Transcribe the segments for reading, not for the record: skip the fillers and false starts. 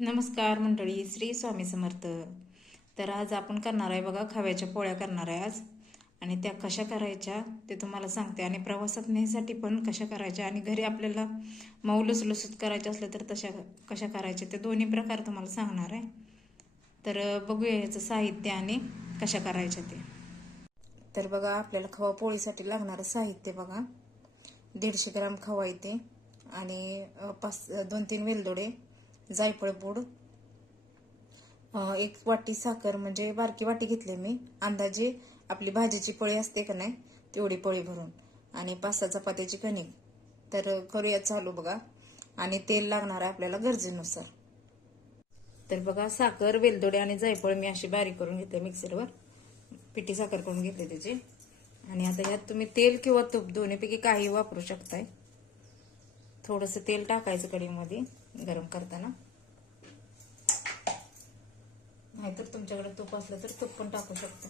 नमस्कार मंडळी, श्री स्वामी समर्थ. तर आज आपण करणार आहे बघा, खव्याच्या पोळ्या करणार आहे आज. आणि त्या कशा करायच्या ते तुम्हाला सांगते. आणि प्रवासात नेण्यासाठी पण कशा करायच्या, आणि घरी आपल्याला मऊ लुसलुसीत करायचे असले तर तशा कशा करायच्या, ते दोन्ही प्रकार तुम्हाला सांगणार आहे. तर बघूया ह्याचं साहित्य आणि कशा करायच्या ते. तर बघा, आपल्याला खवा पोळीसाठी लागणारं साहित्य बघा, 150 ग्राम खवा येते, आणि 2-3 वेलदोडे, जायफळ पूड, 1 वाटी साखर, म्हणजे बारकी वाटी घेतली मी, अंदाजे आपली भाजीची पोळी असते का नाही तेवढी पोळी भरून, आणि 5-6 चपात्याची कणिक. तर करूया चालू बघा. आणि तेल लागणार आहे आपल्याला गरजेनुसार. तर बघा, साखर, वेलदोडे आणि जायफळ मी अशी बारीक करून घेते मिक्सरवर, पिठी साखर करून घेतली त्याची. आणि आता यात तुम्ही तेल किंवा तूप दोन्हीपैकी काही वापरू शकताय. थोडंसं तेल टाकायचं कढईमध्ये गरम करताना, नाहीतर तुमच्याकडे तूप असलं तर तूप पण टाकू शकता,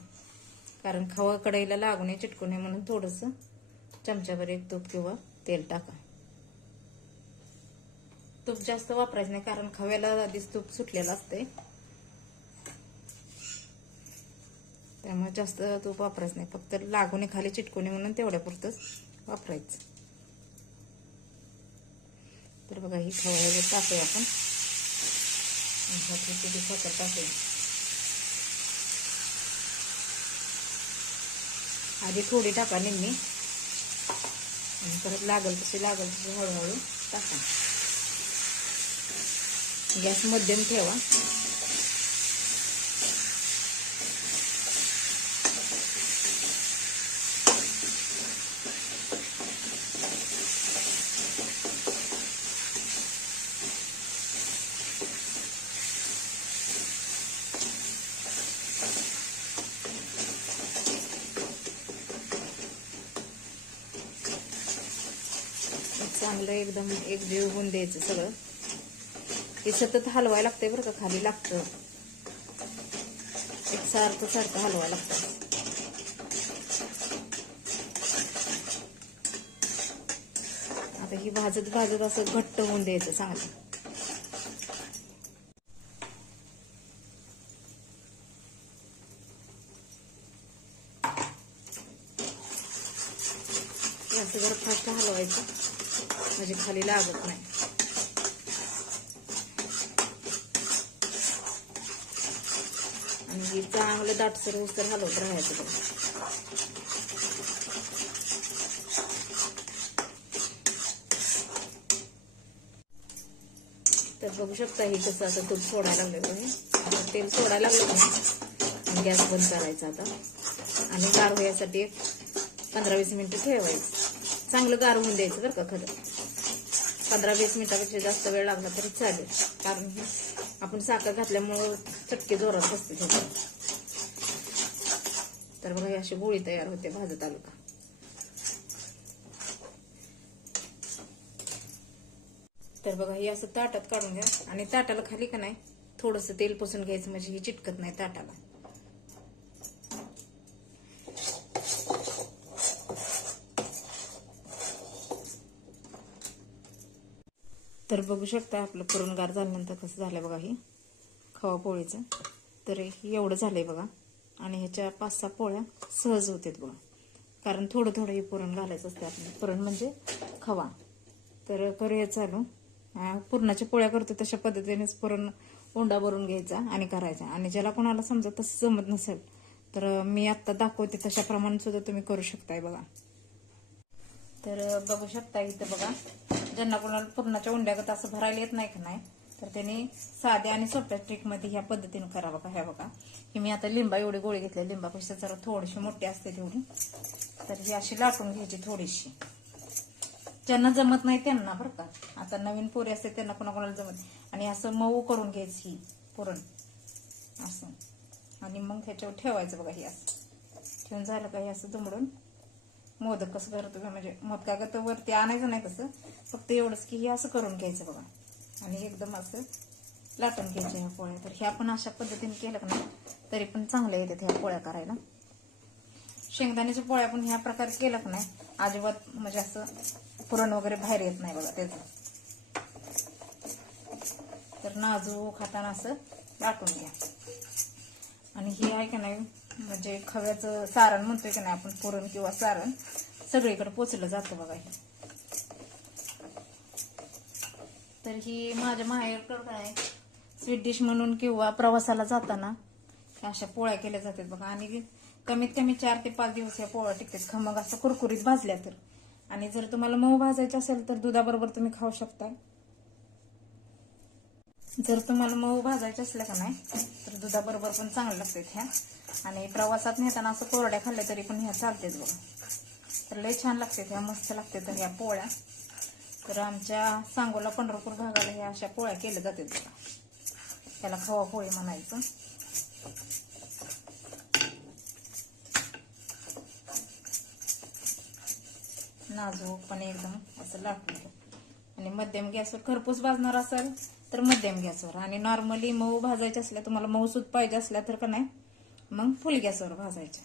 कारण खवा कढईला लागू नये, चिटकू नये म्हणून थोडंसं चमच्याभर एक तूप किंवा तेल टाका. तूप जास्त वापरायचं नाही, कारण खव्याला आधीच तूप सुटलेलं असते, त्यामुळे जास्त तूप वापरायचं नाही. फक्त लागू नये, खाली चिटकू नये म्हणून तेवढ्या पुरतंच वापरायचं. तर बघा, ही खवा टाकूया आपण, साखर टाकूया. आधी थोडी टाका निम्मी, आणि परत लागल तशी हळूहळू टाका. गॅस मध्यम ठेवा. चांगलं एकदम एकजीव होऊन द्यायचं सगळं. हे सतत हलवायला लागतंय बरं का, खाली लागतं, सारखं हलवायला लागतं. आता ही भाजत असं घट्ट होऊन द्यायचं चांगलं. असं जरा फास्ट हलवायचं, म्हणजे खाली लागत नाही. आणि हे चांगलं दाटसर उसर हलवत राहायचं बघा. तर बघू शकता हे कसं असं तूप सोडायला लागलं आहे. तेल सोडायला लागलं नाही. गॅस बंद करायचा आता, आणि गार होण्यासाठी 15-20 मिनिटं ठेवायचं. चांगलं गार होऊन द्यायचं बरं का. खरं 15-20 मिनिटापेक्षा जास्त वेळ लागला तरी चालेल, कारण आपण साखर घातल्यामुळं चटके जोरात बसते. तर बघा, ही अशी गोळी तयार होते भाजत आलं का. तर बघा, हे असं ताटात काढून घ्या, आणि ताटाला खाली का नाही थोडंसं तेल पुसून घ्यायचं, म्हणजे ही चिटकत नाही ताटाला. तर बघू शकता आपलं पुरण गार झाल्यानंतर कसं झालंय बघा ही खवा पोळीचं. तर एवढं झालंय बघा, आणि ह्याच्या 5-6 पोळ्या सहज होतात बघा, कारण थोडं थोडं हे पुरण घालायचं असतं आपलं. पुरण म्हणजे खवा. तर करूया चालू. पुरणाच्या पोळ्या करतो तशा पद्धतीनेच पुरण उंडा भरून घ्यायचा आणि करायचा. आणि ज्याला कोणाला समजा तसं जमत नसेल तर मी आत्ता दाखवते तशाप्रमाणे सुद्धा तुम्ही करू शकताय बघा. तर बघू शकता इथं बघा, ज्यांना कोणाला पुरणाच्या उंड्यागत असं भरायला येत नाही का नाही, तर त्यांनी साध्या आणि सोप्या ट्रिकमध्ये ह्या पद्धतीने करा बघा. ह्या बघा, ही मी आता लिंबा एवढी गोळी घेतली, लिंबापेक्षा जरा थोडीशी मोठी असते तेवढी. तर ही अशी लाटून घ्यायची थोडीशी. ज्यांना जमत नाही त्यांना बरं का, आता नवीन पोरी असते त्यांना कोणाकोणाला जमत नाही. आणि असं मऊ करून घ्यायची ही पुरण असं, आणि मग ह्याच्यावर ठेवायचं बघा. हे असं ठेवून झालं का, हे असं दुमडून मोदक कसं करतो, म्हणजे मोदकागत वरती आणायचं नाही तसं, फक्त एवढंच की हे असं करून घ्यायचं बघा, आणि एकदम असं लाटून घ्यायच्या ह्या पोळ्या. तर ह्या पण अशा पद्धतीने केलं का नाही तरी पण चांगल्या येतात ह्या पोळ्या करायला. शेंगदाण्याच्या पोळ्या पण ह्या प्रकारे केलं का नाही अजिबात म्हणजे असं पुरण वगैरे बाहेर येत नाही बघा त्याचं. तर नाजूक हातानं असं लाटून घ्या. आणि हे आहे का नाही, म्हणजे खव्याचं सारण म्हणतोय का नाही आपण, पुरण किंवा सारण सगळीकडे पोचलं जातं बघा हे. तर ही माझ्या माहेरकडं काय स्वीट डिश म्हणून किंवा प्रवासाला जाताना अशा पोळ्या केल्या जातात बघा. आणि कमीत कमी 4 ते 5 दिवस या पोळ्या टिकतात, खमंग असं कुरकुरीत भाजल्या तर. आणि जर तुम्हाला मऊ भाजायचे असेल तर दुधाबरोबर तुम्ही खाऊ शकता. जर तुम्हाला मऊ भाजायचे असल्या का नाही तर दुधाबरोबर पण चांगलं लागतात ह्या. आणि प्रवासात नेताना असं कोरड्या खाल्ल्या तरी पण ह्या चालतात बघा. तर लय छान लागतात ह्या, मस्त लागतात ह्या पोळ्या. तर आमच्या सांगोला पंढरपूर भागाला ह्या अशा पोळ्या केल्या जातात बघा. त्याला खवा पोळी म्हणायचं. नाजूक पण एकदम असं लाटून घ्या. आणि मध्यम गॅसवर खरपूस भाजणार असेल तर मध्यम गॅसवर, आणि नॉर्मली मऊ भाजायचे असल्या, तुम्हाला मऊसूद पाहिजे असल्या तर का नाही मग फुल गॅसवर भाजायच्या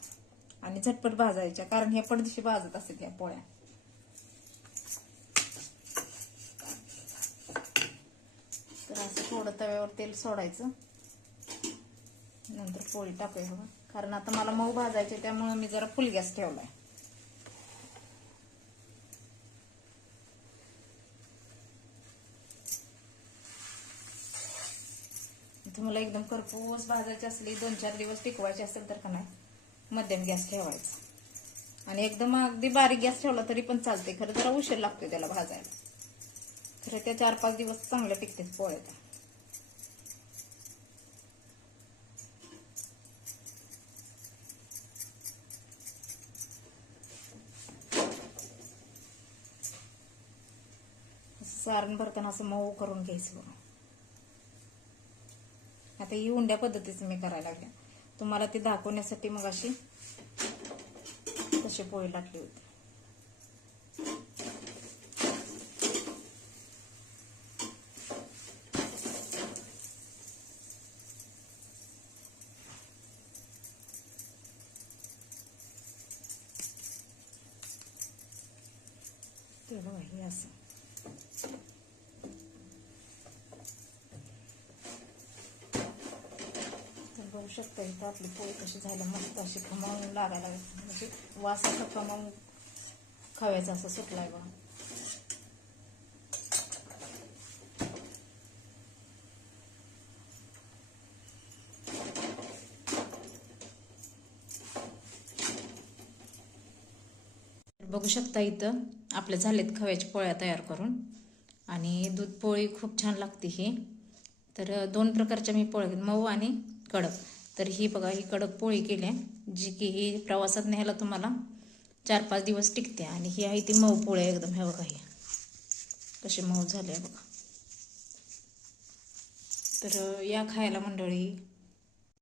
आणि झटपट भाजायच्या, कारण हे पडदिशी भाजत असतात ह्या पोळ्या. तर असं थोडं तव्यावर तेल सोडायचं, नंतर पोळी टाकूया बघा. कारण आता मला मऊ भाजायचे त्यामुळे मी जरा फुल गॅस ठेवलाय. तुम्हाला एकदम खरपूस भाजायची असली, 2-4 दिवस टिकवायचे असेल तर का नाही मध्यम गॅस ठेवायचा. आणि एकदम अगदी बारीक गॅस ठेवला तरी पण चालते, खरं जरा उशीर लागतो त्याला भाजायला. खरं त्या 4-5 दिवस चांगल्या टिकतात पोळ्या. सारण भरताना असं मऊ करून घ्यायचं बघा. आता ही उंड्या पद्धतीचं मी करायला लागल्या, तुम्हाला ती दाखवण्यासाठी मग अशी तशी पोळी लाटली होती. ते बघा हे असं. बघू शकता इथं आपली पोळी कशी झाली, मस्त अशी खमंग लागायला, म्हणजे वास असा खमंग खव्याचा असं सुटलाय बघा. बघू शकता इथं आपल्या झालेत खव्याच्या पोळ्या तयार करून. आणि दूध पोळी खूप छान लागते ही. तर 2 प्रकारच्या मी पोळ्या, मऊ आणि कडक. तर ही बघा, ही कडक पोळी केली आहे, जी की ही प्रवासात न्यायला तुम्हाला 4-5 दिवस टिकते. आणि ही आहे ती मऊ पोळी एकदम, हे बघा ही कशी मऊ झाली आहे बघा. तर या खायला मंडळी.